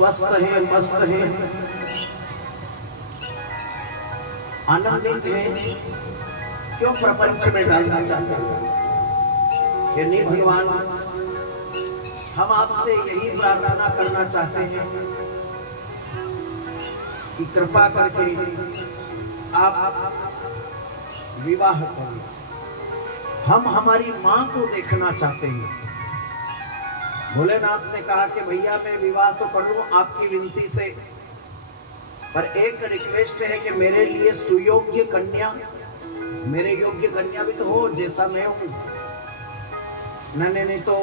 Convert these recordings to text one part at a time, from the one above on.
स्वस्थ हैं, मस्त हैं, आनंदित हैं, क्यों प्रपंच में डालना चाहते हैं? ये नहीं भगवान, हम आपसे यही प्रार्थना करना चाहते हैं कि कृपा करके आप विवाह करें। हम हमारी मां को देखना चाहते हैं। भोलेनाथ ने कहा कि भैया मैं विवाह तो कर लूं आपकी विनती से, पर एक रिक्वेस्ट है कि मेरे लिए सुयोग्य कन्या, मेरे योग्य कन्या भी तो हो जैसा मैं हूं। नहीं तो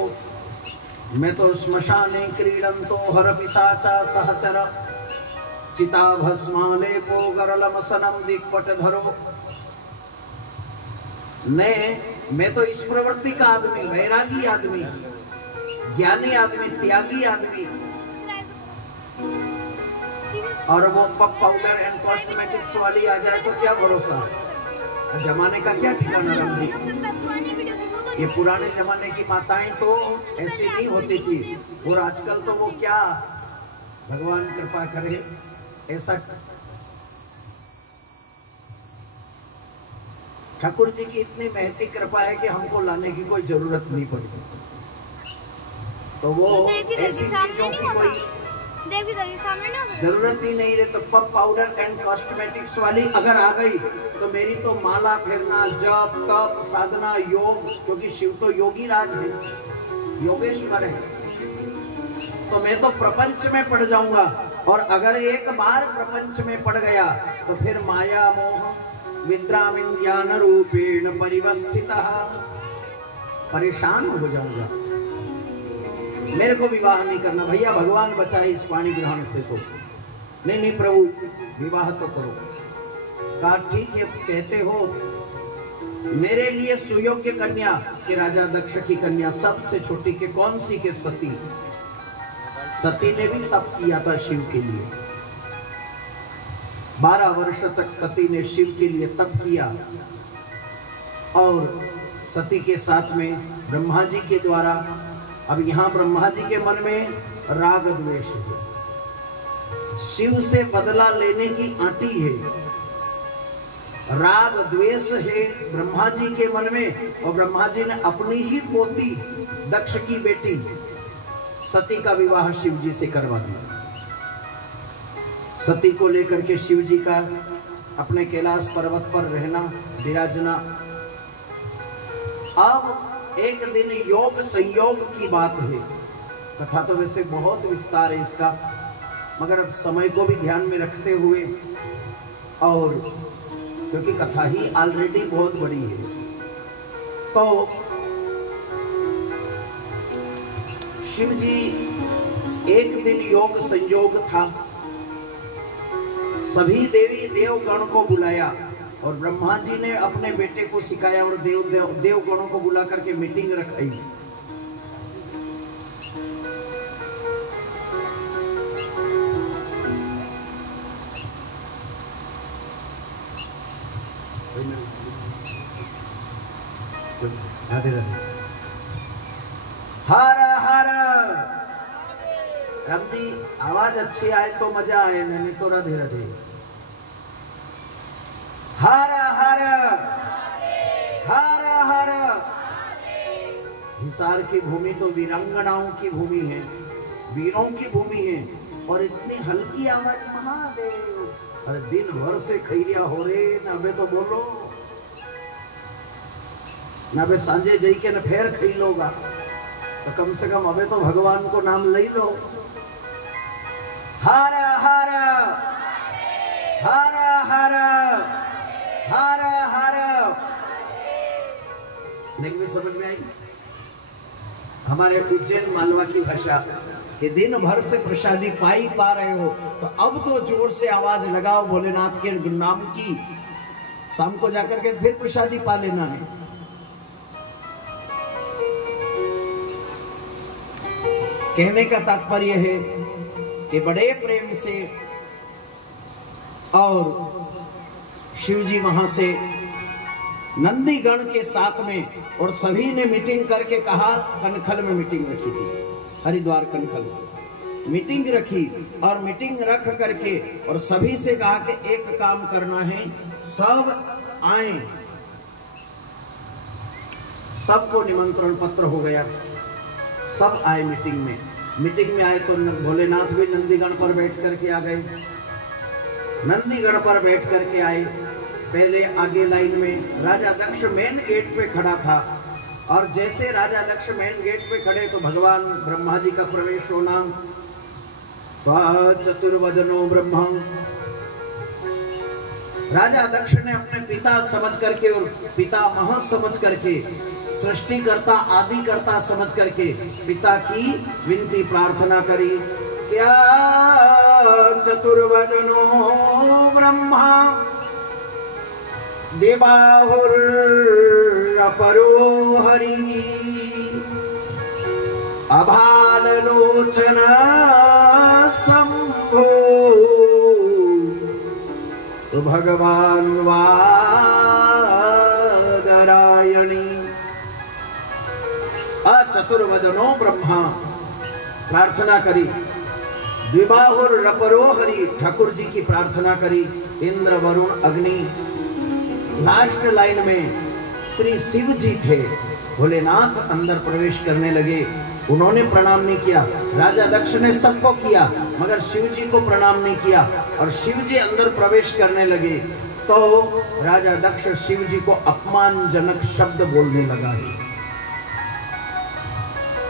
मैं तो श्मशाने क्रीडंतो हर पिशाचा सहचर चिता भस्मालेपो गरलमसनम दिक्पट धरो। मैं तो इस प्रवृत्ति का आदमी, वैरागी आदमी, ज्ञानी आदमी, त्यागी आदमी, और वो पप पाउडर एंड कॉस्मेटिक्स वाली आ जाए तो क्या भरोसा। जमाने का क्या ठिकाना रंगी। ये पुराने जमाने की माताएं तो ऐसी नहीं होती थी, और आजकल तो वो क्या, भगवान कृपा करे ऐसा। ठाकुर जी की इतनी महती कृपा है कि हमको लाने की कोई जरूरत नहीं पड़ी। तो वो ऐसी चीजों की कोई जरूरत ही नहीं रहे। तो पप पाउडर एंड कॉस्मेटिक्स वाली अगर आ गई तो मेरी तो माला फेरना, जप तप साधना योग, क्योंकि शिव तो योगी राज है, योगेश्वर है, तो मैं तो प्रपंच में पड़ जाऊंगा। और अगर एक बार प्रपंच में पड़ गया तो फिर माया मोह विद्रामिन ज्ञान रूपेण परिवस्थितः, परेशान हो जाऊंगा। मेरे को विवाह नहीं करना भैया, भगवान बचाए इस पाणी ग्रहण से। तो नहीं प्रभु विवाह तो करो। कहा ठीक है, कहते हो मेरे लिए सुयोग्य कन्या कि राजा दक्ष की कन्या सबसे छोटी के कौन सी के सती। सती ने भी तप किया था शिव के लिए, 12 वर्ष तक सती ने शिव के लिए तप किया। और सती के साथ में ब्रह्मा जी के द्वारा, अब यहाँ ब्रह्मा जी के मन में राग द्वेष है, शिव से बदला लेने की आंटी है, राग द्वेष है ब्रह्मा जी के मन में। और ब्रह्मा जी ने अपनी ही पोती दक्ष की बेटी सती का विवाह शिव जी से करवा दिया। सती को लेकर के शिव जी का अपने कैलाश पर्वत पर रहना, विराजना। अब एक दिन योग संयोग की बात है। कथा तो वैसे बहुत विस्तार है इसका, मगर अब समय को भी ध्यान में रखते हुए, और क्योंकि कथा ही ऑलरेडी बहुत बड़ी है, तो शिव जी एक दिन योग संयोग था, सभी देवी देवगण को बुलाया और ब्रह्मा जी ने अपने बेटे को सिखाया और देवगणों को बुला करके मीटिंग रखाई। राधे राधे। हर हर राम जी, आवाज अच्छी आए तो मजा आए, नहीं तो राधे राधे। हर हर हर हर। हिसार की भूमि तो वीरांगनाओं की भूमि है, वीरों की भूमि है, और इतनी हल्की आवाज महादेव। अरे दिन भर से खैरिया हो रे, न अबे तो बोलो, न अबे सांझे जई के न फेर खई लोगा, तो कम से कम अबे तो भगवान को नाम ले लो। हर हर हर हर हर हर। लेकिन समझ में आई हमारे उज्जैन मालवा की भाषा कि दिन भर से प्रसादी पाई पा रहे हो, तो अब तो जोर से आवाज लगाओ भोलेनाथ के नाम की, शाम को जाकर के फिर प्रसादी पा लेना है। कहने का तात्पर्य है कि बड़े प्रेम से और शिव जी वहां से नंदीगण के साथ में, और सभी ने मीटिंग करके कहा, कनखल में मीटिंग रखी थी, हरिद्वार कनखल। मीटिंग रखी और मीटिंग रख करके और सभी से कहा कि एक काम करना है, सब आए। सबको निमंत्रण पत्र हो गया, सब आए मीटिंग में। मीटिंग में आए तो भोलेनाथ भी नंदीगण पर बैठ करके आ गए। नंदीगण पर बैठ करके आए। पहले आगे लाइन में राजा दक्ष मेन गेट पे खड़ा था और जैसे राजा दक्ष मेन गेट पे खड़े तो भगवान ब्रह्मा जी का प्रवेश होना। चतुर्वदनो ब्रह्मा, राजा दक्ष ने अपने पिता समझ करके और पितामह समझ करके, सृष्टिकर्ता आदिकर्ता समझ करके पिता की विनती प्रार्थना करी। क्या चतुर्वदनो ब्रह्मा देवाहुर अपरो हरि अभालोचन शंभो भगवान वादरायणी। अचतुर्वदनो ब्रह्मा प्रार्थना करी, द्विबाहुर रपरो हरि ठाकुर जी की प्रार्थना करी, इंद्र वरुण अग्नि। लास्ट लाइन में श्री शिव जी थे। भोलेनाथ अंदर प्रवेश करने लगे, उन्होंने प्रणाम नहीं किया। राजा दक्ष ने सबको किया मगर शिव जी को प्रणाम नहीं किया और शिव जी अंदर प्रवेश करने लगे तो राजा दक्ष शिव जी को अपमानजनक शब्द बोलने लगा है।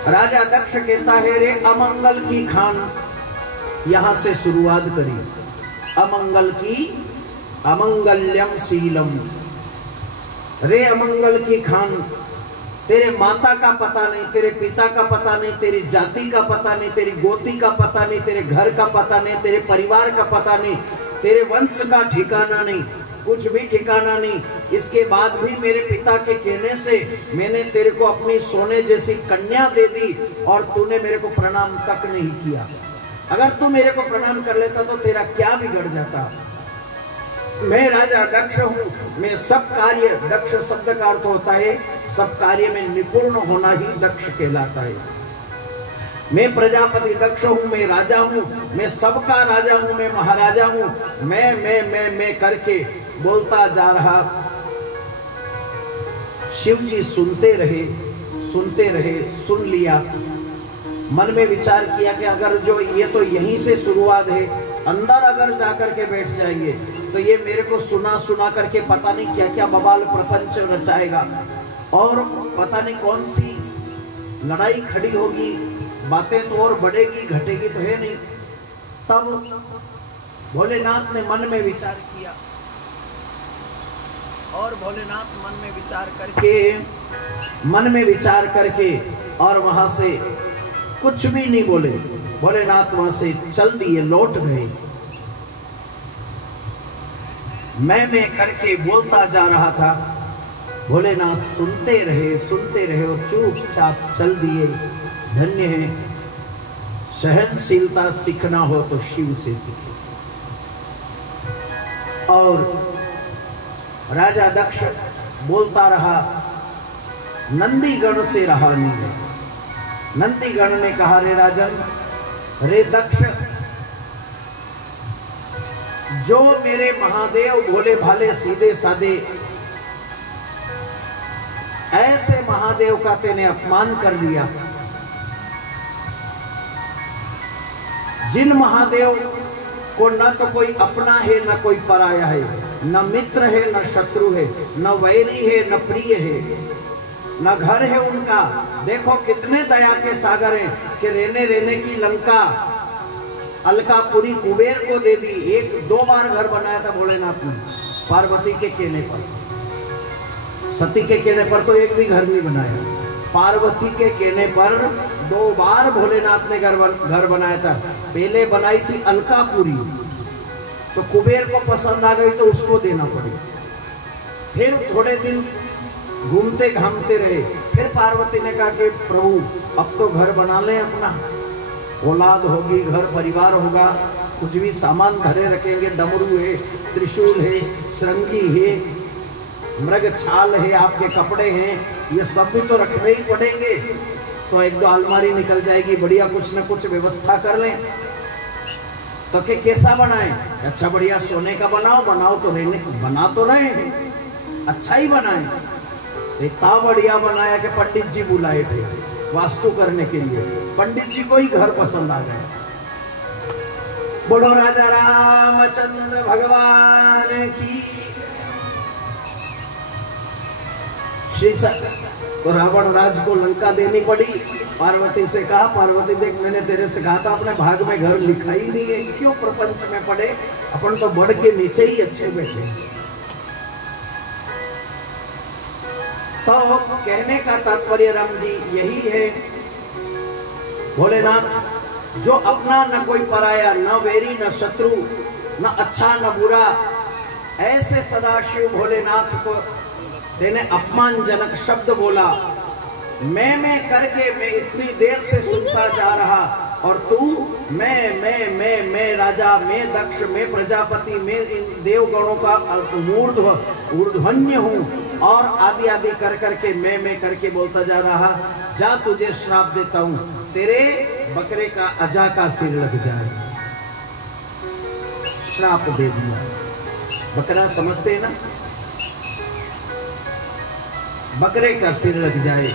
राजा दक्ष कहता है, रे अमंगल की खान, यहां से शुरुआत करी। अमंगल की अमंगल्यम शीलम, रे अमंगल की खान, तेरे माता का पता नहीं, तेरे पिता का पता नहीं, तेरी जाति का पता नहीं, तेरी गोती का पता नहीं, तेरे घर का पता नहीं, तेरे परिवार का पता नहीं, तेरे वंश का ठिकाना नहीं, कुछ भी ठिकाना नहीं। इसके बाद भी मेरे पिता के कहने से मैंने तेरे को अपनी सोने जैसी कन्या दे दी और तूने मेरे को प्रणाम तक नहीं किया। अगर तू मेरे को प्रणाम कर लेता तो तेरा क्या बिगड़ जाता। मैं राजा दक्ष हूँ, मैं सब कार्य, दक्ष शब्द का अर्थ होता है सब कार्य में निपुण होना ही दक्ष कहलाता है। मैं प्रजापति दक्ष हूँ, मैं राजा हूँ, मैं सबका राजा हूँ, मैं महाराजा हूँ। मैं करके बोलता जा रहा। शिव जी सुनते रहे, सुन लिया। मन में विचार किया कि अगर जो ये तो यहीं से शुरुआत है, अंदर अगर जाकर के बैठ जाएंगे तो ये मेरे को सुना करके पता नहीं क्या क्या बवाल प्रपंच रचाएगा और पता नहीं कौन सी लड़ाई खड़ी होगी, बातें तो और बढ़ेगी घटेगी तो है नहीं। तब भोलेनाथ ने मन में विचार किया और भोलेनाथ मन में विचार करके और वहां से कुछ भी नहीं बोले। भोलेनाथ वहां से चल दिए, लौट गए। मैं करके बोलता जा रहा था। भोलेनाथ सुनते रहे और चुपचाप चल दिए। धन्य है, सहनशीलता सीखना हो तो शिव से सीखे। और राजा दक्ष बोलता रहा, नंदीगण से रहा नहीं गया। नंदीगण ने कहा, रे राजन, रे दक्ष, जो मेरे महादेव भोले भाले सीधे साधे ऐसे महादेव का तेने अपमान कर लिया। जिन महादेव को न तो कोई अपना है न कोई पराया है, न मित्र है न शत्रु है, न वैरी है न प्रिय है, न घर है उनका। देखो कितने दया के सागर हैं कि रहने की लंका अलकापुरी कुबेर को दे दी। 1-2 बार घर बनाया था भोलेनाथ ने, पार्वती के कहने पर। सती के कहने पर तो एक भी घर नहीं बनाया, पार्वती के कहने पर 2 बार भोलेनाथ ने घर बनाया था। पहले बनाई थी अलकापुरी, तो कुबेर को पसंद आ गई तो उसको देना पड़ी। फिर थोड़े दिन घूमते घामते रहे, फिर पार्वती ने कहा कि प्रभु अब तो घर बना ले अपना, औलाद होगी, घर परिवार होगा, कुछ भी सामान धरे रखेंगे, डमरू है, त्रिशूल है, श्रृंगी है, मृग छाल है, आपके कपड़े हैं, ये सब भी तो रखने ही पड़ेंगे। तो एक दो अलमारी निकल जाएगी, बढ़िया कुछ न कुछ व्यवस्था कर लें। तो के कैसा बनाए? अच्छा बढ़िया सोने का बनाओ, बनाओ तो रहने, बना तो रहे हैं, अच्छा ही बनाए। इतना बढ़िया बनाया कि पंडित जी बुलाए थे वास्तु करने के लिए, पंडित जी को ही घर पसंद आ गया। बोलो राजा रामचंद्र भगवान की। श्री तो रावण राज को लंका देनी पड़ी। पार्वती से कहा, पार्वती देख मैंने तेरे से कहा था अपने भाग में घर लिखा ही नहीं है, क्यों प्रपंच में पड़े, अपन तो बढ़ के नीचे ही अच्छे बैठे। तो कहने का तात्पर्य राम जी यही है, भोलेनाथ जो अपना न कोई पराया, न वेरी न शत्रु, न अच्छा न बुरा, ऐसे सदाशिव भोलेनाथ को तेने अपमानजनक शब्द बोला। मैं करके मैं इतनी देर से सुनता जा रहा, और तू मैं राजा, मैं दक्ष, मैं प्रजापति, मैं इन देवगणों का ऊर्ध्वन्य हूँ, और आदि आदि कर करके मैं करके बोलता जा रहा। जा तुझे श्राप देता हूँ, तेरे बकरे का अजा का सिर लग जाए। श्राप दे दिया। बकरा समझते हैं ना, बकरे का सिर लग जाए,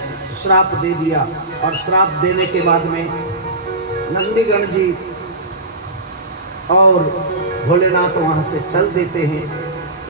श्राप दे दिया। और श्राप देने के बाद में नंदीगण जी और भोलेनाथ वहां से चल देते हैं।